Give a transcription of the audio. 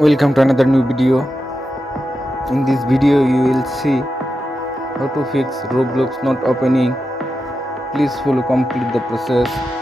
Welcome to another new video. In this video you will see how to fix Roblox not opening. Please follow complete the process.